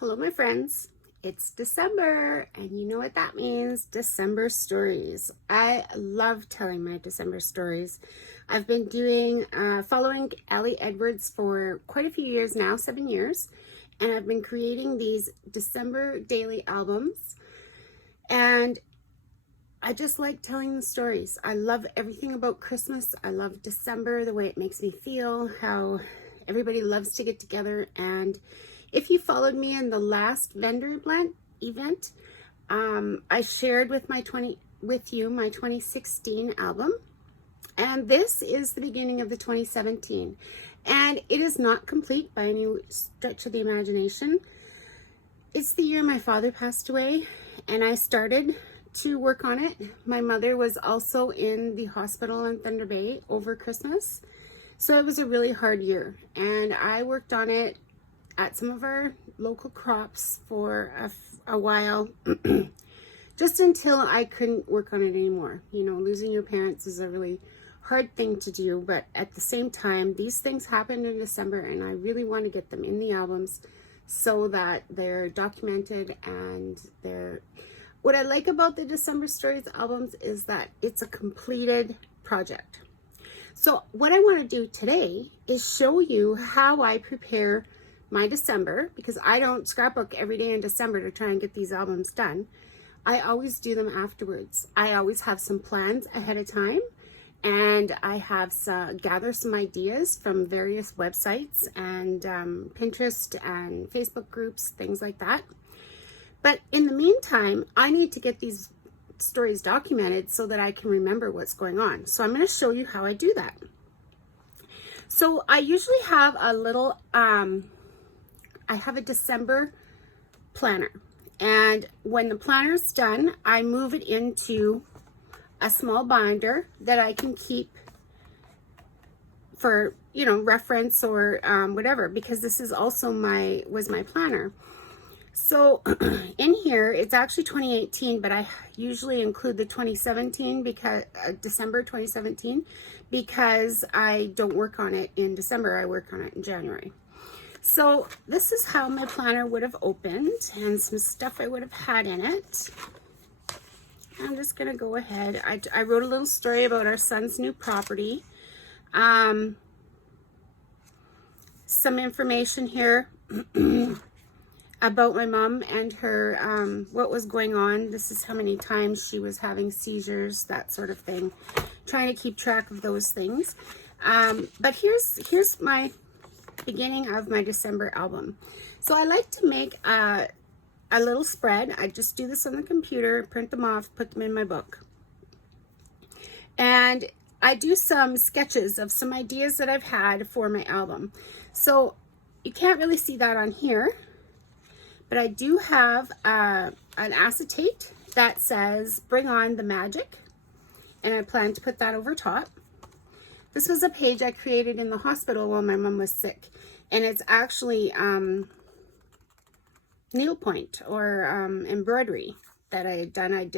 Hello, my friends. It's December, and you know what that means, December stories. I love telling my December stories. I've been following Ellie Edwards for quite a few years now, 7 years, and I've been creating these December daily albums, and I just like telling the stories. I love everything about Christmas. I love December, the way it makes me feel, how everybody loves to get together. And if you followed me in the last vendor event, I shared with you my 2016 album, and this is the beginning of the 2017. And it is not complete by any stretch of the imagination. It's the year my father passed away, and I started to work on it. My mother was also in the hospital in Thunder Bay over Christmas, so it was a really hard year, and I worked on it at some of our local crops for a while, just until I couldn't work on it anymore. You know, losing your parents is a really hard thing to do, but at the same time, these things happened in December, and I really want to get them in the albums so that they're documented and they're... What I like about the December Stories albums is that it's a completed project. So what I want to do today is show you how I prepare my December, because I don't scrapbook every day in December to try and get these albums done. I always do them afterwards. I always have some plans ahead of time, and I have gather some ideas from various websites and Pinterest and Facebook groups, things like that. But in the meantime, I need to get these stories documented so that I can remember what's going on. So I'm going to show you how I do that. So I usually have a little, I have a December planner. And when the planner's done, I move it into a small binder that I can keep for, you know, reference or whatever, because this is also was my planner. So in here, it's actually 2018, but I usually include the 2017 because December 2017, because I don't work on it in December. I work on it in January. So this is how my planner would have opened, and some stuff I would have had in it. I'm just going to go ahead. I wrote a little story about our son's new property. Some information here about my mom and her, what was going on. This is how many times she was having seizures, that sort of thing. Trying to keep track of those things. But here's my beginning of my December album. So I like to make a little spread. I just do this on the computer, print them off, put them in my book. And I do some sketches of some ideas that I've had for my album. So you can't really see that on here, but I do have an acetate that says "Bring on the Magic," and I plan to put that over top. This was a page I created in the hospital while my mom was sick, and it's actually needlepoint or embroidery that I had done. I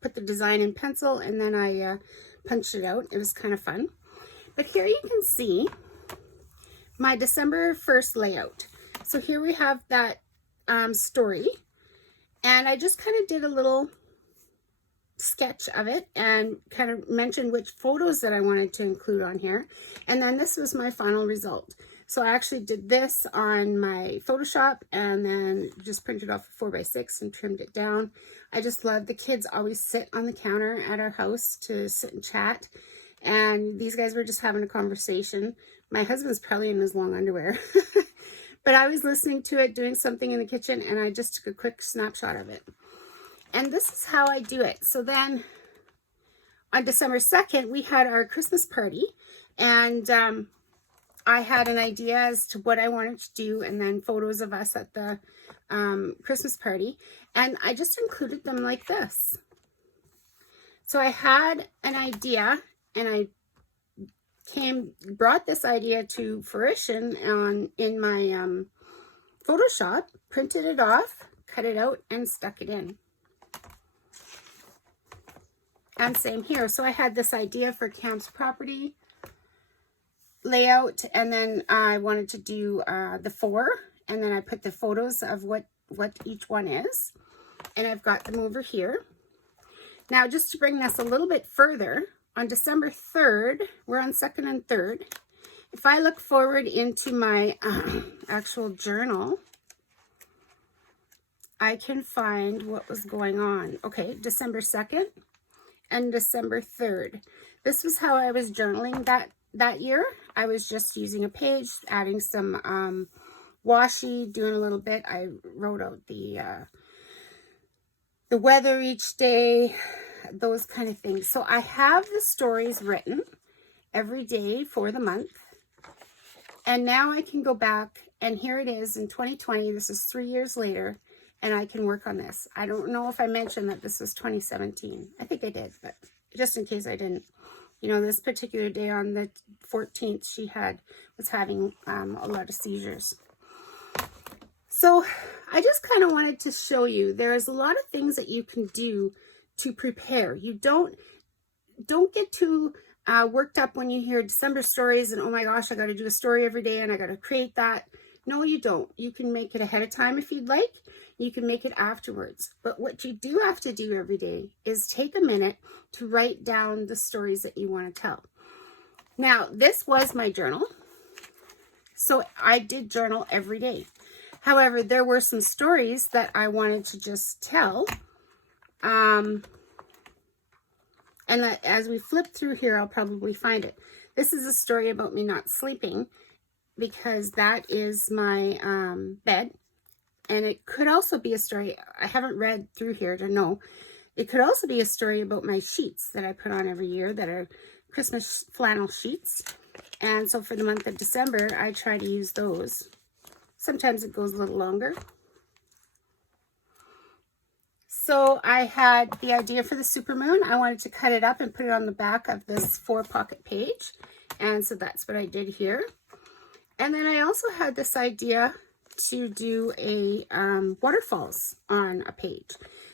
put the design in pencil, and then I punched it out. It was kind of fun. But here you can see my December 1st layout. So here we have that story, and I just kind of did a little sketch of it and kind of mentioned which photos that I wanted to include on here, and then this was my final result. So I actually did this on my Photoshop and then just printed off a 4x6 and trimmed it down. I just love, the kids always sit on the counter at our house to sit and chat, and these guys were just having a conversation. My husband's probably in his long underwear. But I was listening to it, doing something in the kitchen, and I just took a quick snapshot of it. And this is how I do it. So then on December 2nd, we had our Christmas party, and I had an idea as to what I wanted to do, and then photos of us at the Christmas party. And I just included them like this. So I had an idea, and I brought this idea to fruition in my Photoshop, printed it off, cut it out, and stuck it in. And same here. So I had this idea for Camp's property layout, and then I wanted to do the 4, and then I put the photos of what each one is, and I've got them over here. Now, just to bring this a little bit further, on December 3rd, we're on 2nd and 3rd. If I look forward into my actual journal, I can find what was going on. Okay, December 2nd and December 3rd. This was how I was journaling that year. I was just using a page, adding some washi, doing a little bit. I wrote out the weather each day, those kind of things. So I have the stories written every day for the month. And now I can go back, and here it is in 2020. This is 3 years later, and I can work on this. I don't know if I mentioned that this was 2017. I think I did, but just in case I didn't. You know, this particular day on the 14th, she was having a lot of seizures. So I just kind of wanted to show you there's a lot of things that you can do to prepare. You don't get too worked up when you hear December stories and, oh my gosh, I got to do a story every day and I got to create that. No, you don't. You can make it ahead of time if you'd like. You can make it afterwards. But what you do have to do every day is take a minute to write down the stories that you want to tell. Now, this was my journal. So I did journal every day. However, there were some stories that I wanted to just tell. And as we flip through here, I'll probably find it. This is a story about me not sleeping, because that is my bed. And it could also be a story, I haven't read through here to know. It could also be a story about my sheets that I put on every year that are Christmas flannel sheets. And so for the month of December, I try to use those. Sometimes it goes a little longer. So I had the idea for the supermoon. I wanted to cut it up and put it on the back of this 4-pocket page. And so that's what I did here. And then I also had this idea to do a waterfalls on a page.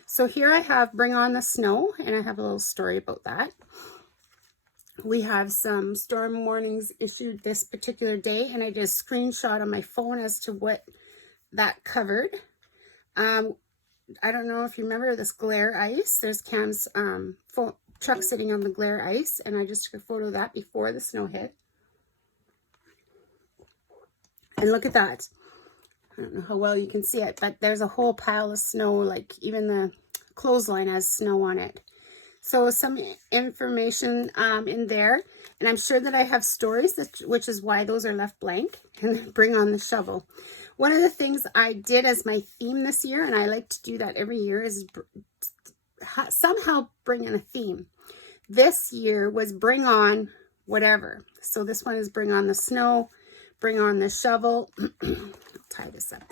So here I have Bring On the Snow, and I have a little story about that. We have some storm warnings issued this particular day, and I did a screenshot on my phone as to what that covered. I don't know if you remember this glare ice. There's Cam's truck sitting on the glare ice, and I just took a photo of that before the snow hit. And look at that. I don't know how well you can see it, but there's a whole pile of snow, like even the clothesline has snow on it. So some information in there, and I'm sure that I have stories, which is why those are left blank, and then Bring On the Shovel. One of the things I did as my theme this year, and I like to do that every year, is somehow bring in a theme. This year was Bring On Whatever. So this one is Bring On the Snow, Bring On the Shovel. I'll tie this up.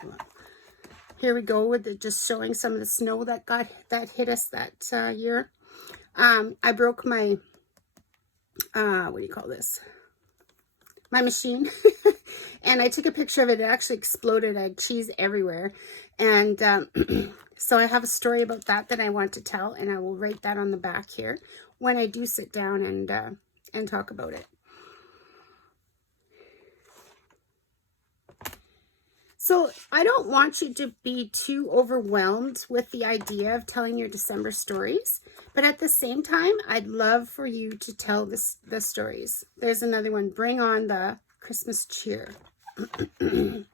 Here we go with just showing some of the snow that hit us that year. I broke my what do you call this? My machine. And I took a picture of it. It actually exploded. I had cheese everywhere. And so I have a story about that I want to tell, and I will write that on the back here when I do sit down and talk about it. So I don't want you to be too overwhelmed with the idea of telling your December stories, but at the same time, I'd love for you to tell the stories. There's another one, Bring On the Christmas Cheer. And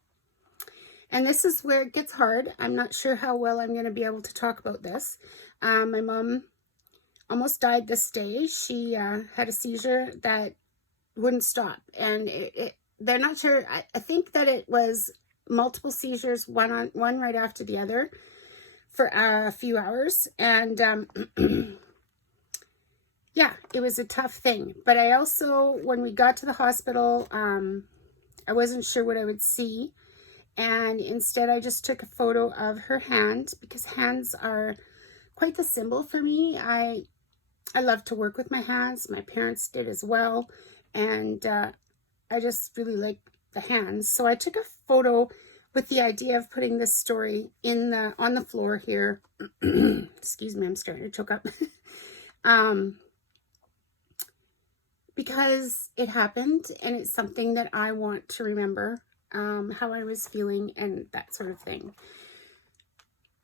this is where it gets hard. I'm not sure how well I'm going to be able to talk about this. My mom almost died this day. She had a seizure that wouldn't stop, and they're not sure. I think that it was multiple seizures, one right after the other, for a few hours. And yeah, it was a tough thing. But I also, when we got to the hospital, I wasn't sure what I would see. And instead, I just took a photo of her hand, because hands are quite the symbol for me. I love to work with my hands. My parents did as well. And I just really like the hands. So I took a photo with the idea of putting this story on the floor here. Excuse me, I'm starting to choke up. Because it happened, and it's something that I want to remember how I was feeling and that sort of thing.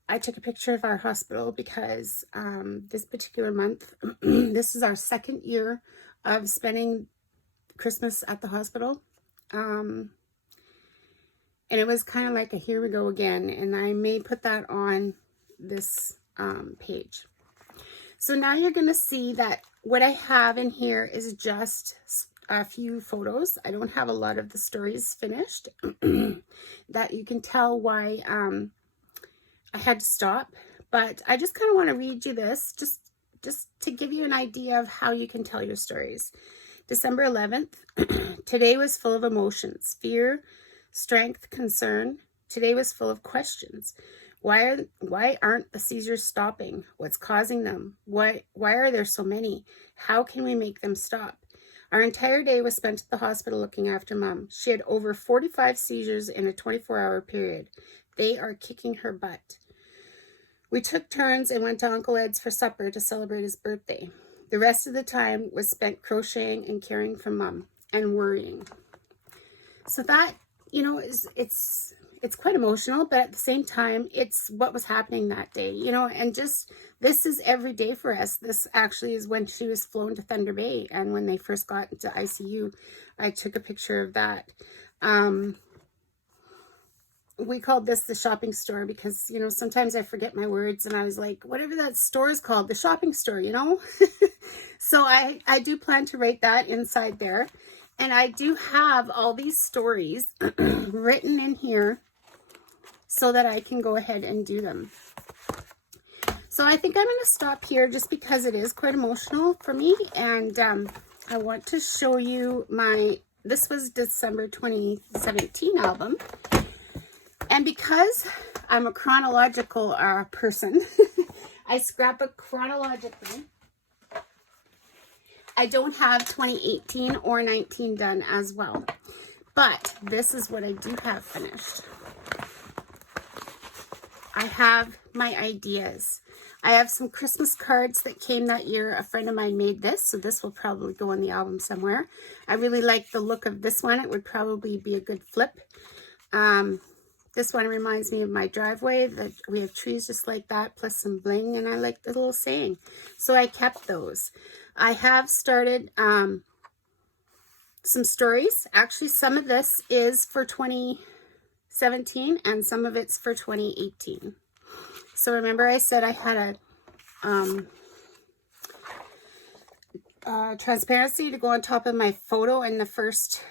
I took a picture of our hospital because this particular month, this is our second year of spending Christmas at the hospital. And it was kind of like a here we go again. And I may put that on this page. So now you're going to see that what I have in here is just a few photos. I don't have a lot of the stories finished. That you can tell why I had to stop. But I just kind of want to read you this just to give you an idea of how you can tell your stories. December 11th, today was full of emotions, fear, strength, concern. Today was full of questions. Why aren't the seizures stopping? What's causing them? Why are there so many? How can we make them stop? Our entire day was spent at the hospital looking after Mom. She had over 45 seizures in a 24-hour period. They are kicking her butt. We took turns and went to Uncle Ed's for supper to celebrate his birthday. The rest of the time was spent crocheting and caring for Mom and worrying. So that, you know, it's quite emotional, but at the same time, it's what was happening that day, you know, and just, this is every day for us. This actually is when she was flown to Thunder Bay, and when they first got into ICU, I took a picture of that. We called this the shopping store because, you know, sometimes I forget my words, and I was like, whatever that store is called, the shopping store, you know. So I do plan to write that inside there. And I do have all these stories written in here so that I can go ahead and do them. So I think I'm going to stop here just because it is quite emotional for me. And I want to show you this was December 2017 album. And because I'm a chronological person, I scrapbook chronologically. I don't have 2018 or 19 done as well. But this is what I do have finished. I have my ideas. I have some Christmas cards that came that year. A friend of mine made this, so this will probably go on the album somewhere. I really like the look of this one. It would probably be a good flip. This one reminds me of my driveway, that we have trees just like that, plus some bling, and I like the little saying. So I kept those. I have started some stories. Actually, some of this is for 2017, and some of it's for 2018. So remember I said I had a transparency to go on top of my photo in the first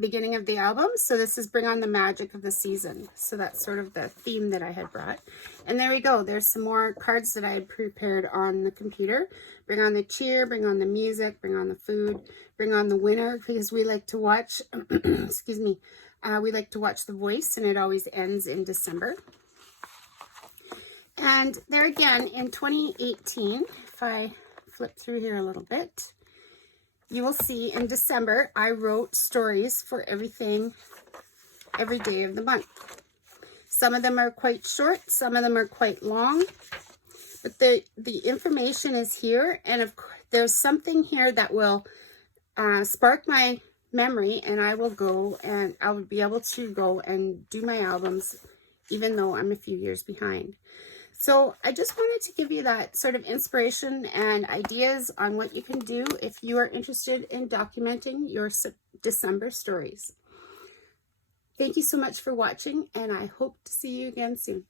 beginning of the album. So this is Bring on the Magic of the Season. So that's sort of the theme that I had brought. And there we go. There's some more cards that I had prepared on the computer. Bring on the cheer, bring on the music, bring on the food, bring on the winter, because we like to watch, excuse me, we like to watch The Voice, and it always ends in December. And there again, in 2018, if I flip through here a little bit, you will see in December, I wrote stories for everything, every day of the month. Some of them are quite short, some of them are quite long, but the information is here, and of course, there's something here that will spark my memory, and I will go and I will be able to go and do my albums, even though I'm a few years behind. So I just wanted to give you that sort of inspiration and ideas on what you can do if you are interested in documenting your December stories. Thank you so much for watching, and I hope to see you again soon.